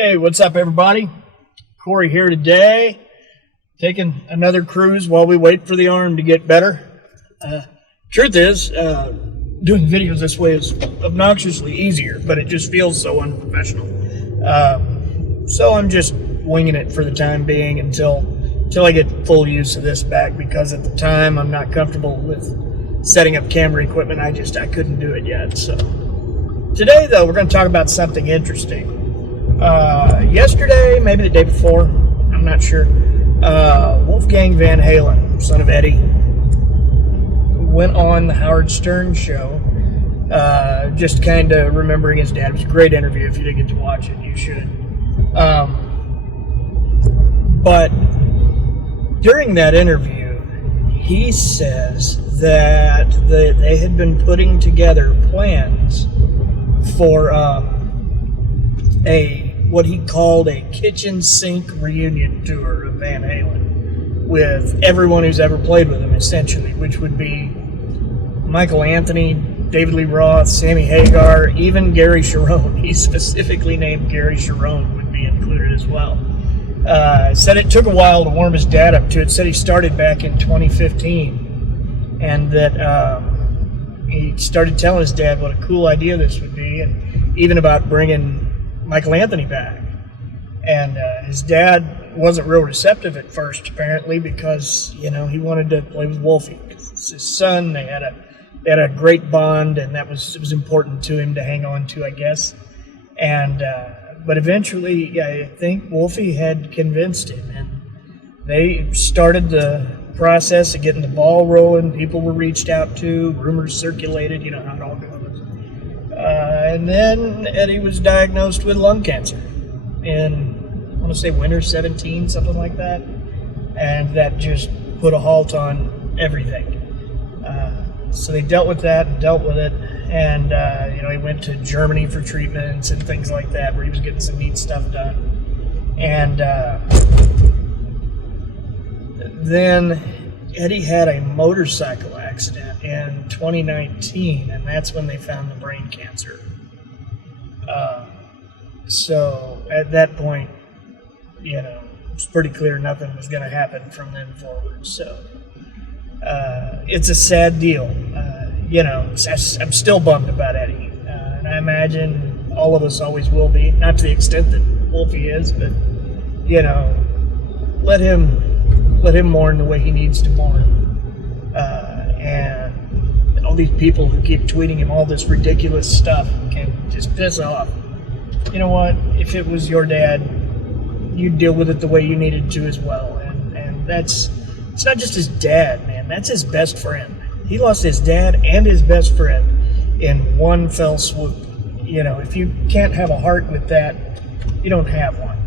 Hey, what's up, everybody? Corey here today, taking another cruise while we wait for the arm to get better. Truth is, doing videos this way is obnoxiously easier, but it just feels so unprofessional. So I'm just winging it for the time being until I get full use of this back, because at the time I'm not comfortable with setting up camera equipment. I couldn't do it yet. So today, though, we're going to talk about something interesting. Yesterday, maybe the day before, I'm not sure, Wolfgang Van Halen, son of Eddie, went on the Howard Stern show, just kind of remembering his dad. It was a great interview. If you didn't get to watch it, you should. But during that interview, he says that they had been putting together plans for what he called a kitchen sink reunion tour of Van Halen with everyone who's ever played with him, essentially, which would be Michael Anthony, David Lee Roth, Sammy Hagar, even Gary Cherone. He specifically named Gary Cherone would be included as well. Said it took a while to warm his dad up to it. Said he started back in 2015, and that he started telling his dad what a cool idea this would be, and even about bringing Michael Anthony back. And his dad wasn't real receptive at first, apparently, because he wanted to play with Wolfie. It's his son. They had a great bond, and it was important to him to hang on to, I guess. And but eventually, I think Wolfie had convinced him, and they started the process of getting the ball rolling. People were reached out to, rumors circulated, you know how it all goes. And then Eddie was diagnosed with lung cancer in, I want to say, winter 17, something like that. And that just put a halt on everything. So they dealt with that and dealt with it. And, he went to Germany for treatments and things like that, where he was getting some neat stuff done. And then Eddie had a motorcycle accident in 2019, and that's when they found the brain cancer. So at that point, it was pretty clear nothing was going to happen from then forward. So it's a sad deal. I'm still bummed about Eddie, and I imagine all of us always will be. Not to the extent that Wolfie is, but let him mourn the way he needs to mourn. And all these people who keep tweeting him all this ridiculous stuff can just piss off. You know what? If it was your dad, you'd deal with it the way you needed to as well. And it's not just his dad, man. That's his best friend. He lost his dad and his best friend in one fell swoop. If you can't have a heart with that, you don't have one.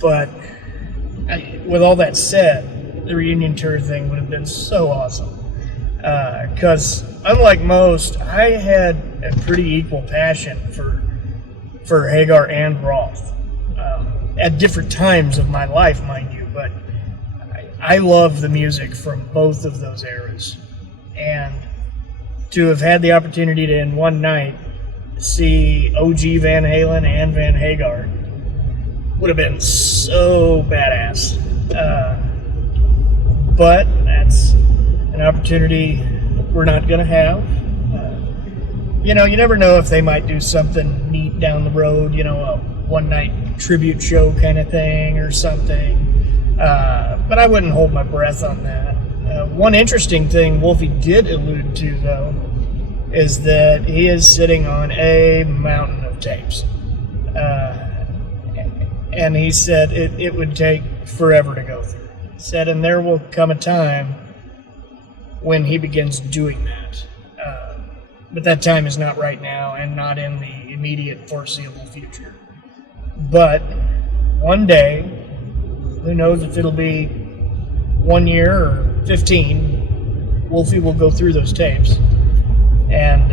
But with all that said, the reunion tour thing would have been so awesome. Because unlike most, I had a pretty equal passion for Hagar and Roth at different times of my life, mind you. But I love the music from both of those eras. And to have had the opportunity to, in one night, see OG Van Halen and Van Hagar would have been so badass. But that's an opportunity we're not going to have. You never know if they might do something neat down the road, a one-night tribute show kind of thing or something. But I wouldn't hold my breath on that. One interesting thing Wolfie did allude to, though, is that he is sitting on a mountain of tapes. And he said it would take forever to go through. He said, and there will come a time when he begins doing that. But that time is not right now and not in the immediate foreseeable future. But one day, who knows if it'll be 1 year or 15, Wolfie will go through those tapes. And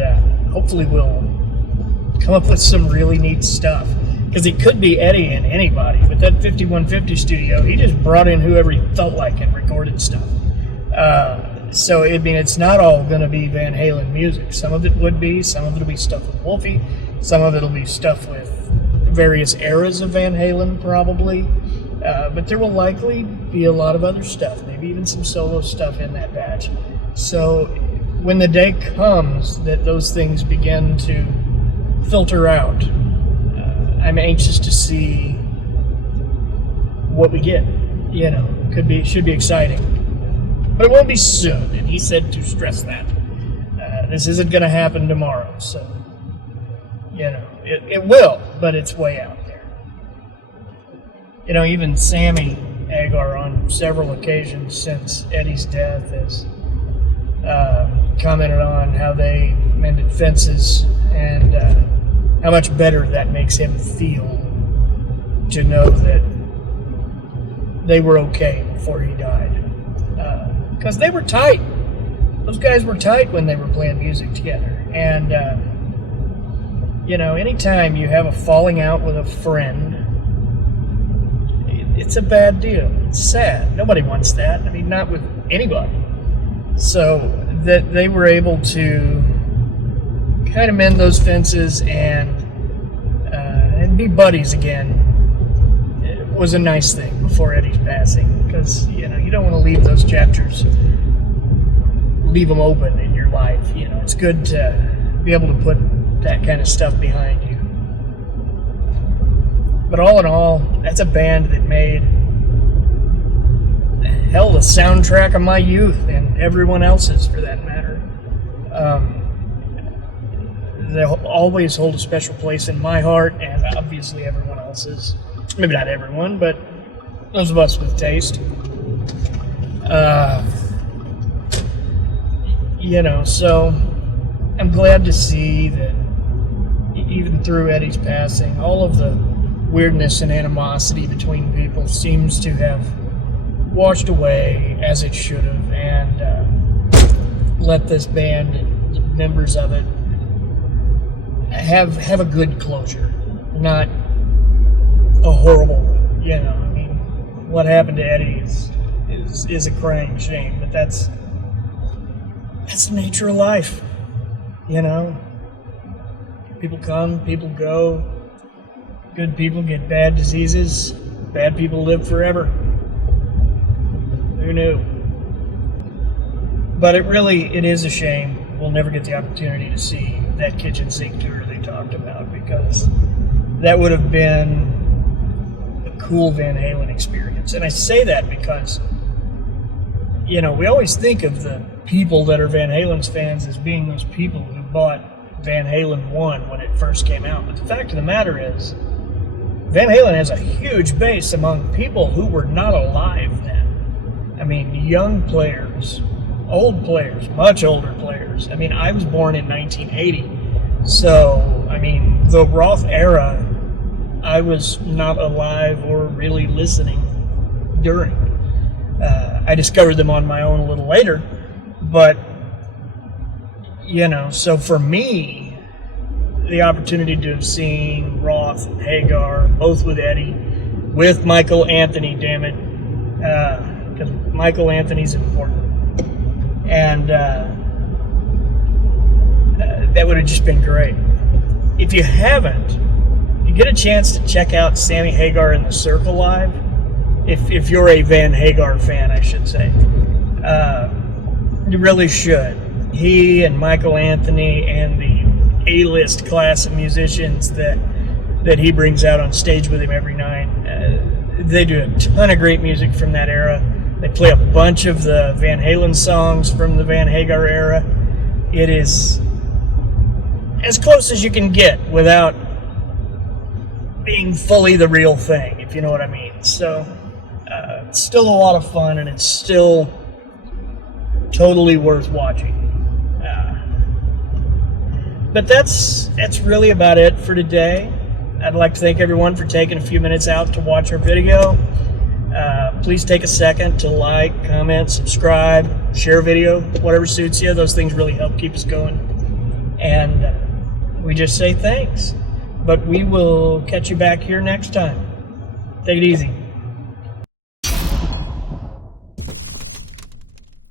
hopefully we'll come up with some really neat stuff. Because he could be Eddie and anybody. With that 5150 studio, he just brought in whoever he felt like and recorded stuff. So, it's not all going to be Van Halen music. Some of it would be, some of it will be stuff with Wolfie. Some of it'll be stuff with various eras of Van Halen, probably. But there will likely be a lot of other stuff, maybe even some solo stuff in that batch. So when the day comes that those things begin to filter out, I'm anxious to see what we get. You know, should be exciting. But it won't be soon, and he said to stress that. This isn't going to happen tomorrow, so, you know, it will, but it's way out there. You know, even Sammy Hagar on several occasions since Eddie's death has commented on how they mended fences and how much better that makes him feel to know that they were okay before he died. Because they were tight. Those guys were tight when they were playing music together. And, you know, anytime you have a falling out with a friend, it's a bad deal. It's sad. Nobody wants that. I mean, not with anybody. So that they were able to kind of mend those fences and be buddies again, it was a nice thing before Eddie's passing. Because, you know, you don't want to leave those chapters, leave them open in your life. You know, it's good to be able to put that kind of stuff behind you. But all in all, that's a band that made, hell, the soundtrack of my youth and everyone else's, for that matter. They'll always hold a special place in my heart, and obviously everyone else's. Maybe not everyone, but those of us with taste. You know, so I'm glad to see that even through Eddie's passing, all of the weirdness and animosity between people seems to have washed away as it should have, and let this band and the members of it have a good closure, not a horrible one. You know, I mean, what happened to Eddie is a crying shame, but that's the nature of life. You know, people come, people go. Good people get bad diseases. Bad people live forever. Who knew? But it is a shame we'll never get the opportunity to see that kitchen sink tour they talked about, because that would have been a cool Van Halen experience. And I say that because, you know, we always think of the people that are Van Halen's fans as being those people who bought Van Halen 1 when it first came out. But the fact of the matter is, Van Halen has a huge base among people who were not alive then. I mean, young players, old players, much older players. I mean, I was born in 1980, so, I mean, the Roth era, I was not alive or really listening during. I discovered them on my own a little later, but, you know, so for me, the opportunity to have seen Roth and Hagar, both with Eddie, with Michael Anthony, damn it, because Michael Anthony's important. And that would have just been great. If you haven't, you get a chance to check out Sammy Hagar in the Circle live, if you're a Van Hagar fan, I should say. You really should. He and Michael Anthony and the A-list class of musicians that he brings out on stage with him every night, they do a ton of great music from that era. They play a bunch of the Van Halen songs from the Van Hagar era. It is as close as you can get without being fully the real thing, if you know what I mean. So it's still a lot of fun, and it's still totally worth watching. But that's really about it for today. I'd like to thank everyone for taking a few minutes out to watch our video. Please take a second to like, comment, subscribe, share a video, whatever suits you. Those things really help keep us going. And we just say thanks. But we will catch you back here next time. Take it easy.